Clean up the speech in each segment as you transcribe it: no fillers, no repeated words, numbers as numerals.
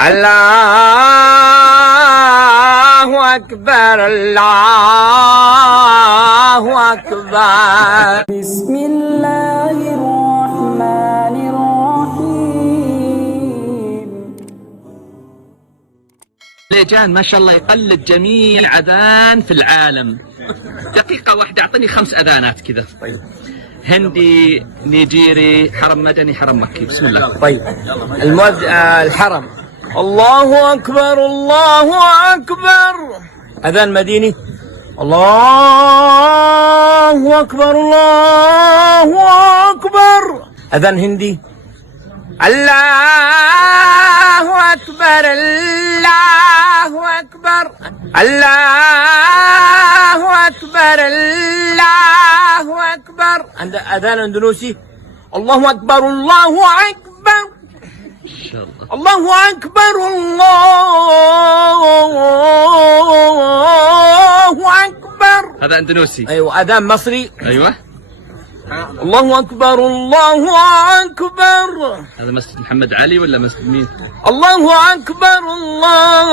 الله أكبر الله أكبر. بسم الله الرحمن الرحيم. مليجان ما شاء الله يقلد جميع الأذان في العالم. دقيقة واحدة أعطني 5 أذانات كذا. طيب. هندي، نيجيري، حرم مدني، حرم مكي. بسم الله. طيب. الحرم. الله أكبر الله أكبر. أذان مديني. الله أكبر الله أكبر. أذان هندي. الله أكبر الله أكبر الله أكبر الله أكبر. عند أذان أندونيسي. الله أكبر الله أكبر. إن شاء الله. الله أكبر الله أكبر. هذا اندونيسي. أيوة. أذان مصري. أيوة. الله أكبر الله أكبر. هذا مسجد محمد علي ولا مسجد مين؟ الله أكبر الله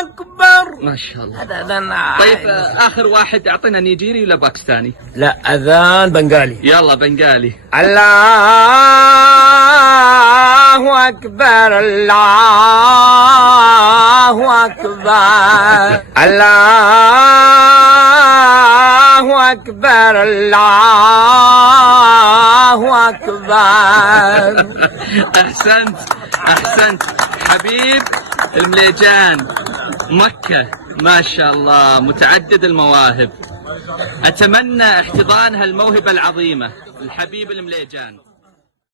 أكبر. ما شاء الله. هذا أذان. طيب آخر واحد أعطينا نيجيري ولا باكستاني؟ لا، أذان بنغالي. يلا بنغالي. الله أكبر الله أكبر الله أكبر الله أكبر. أحسنت أحسنت حبيب المليجان. مكة ما شاء الله متعدد المواهب. أتمنى احتضان هالموهبة العظيمة الحبيب المليجان.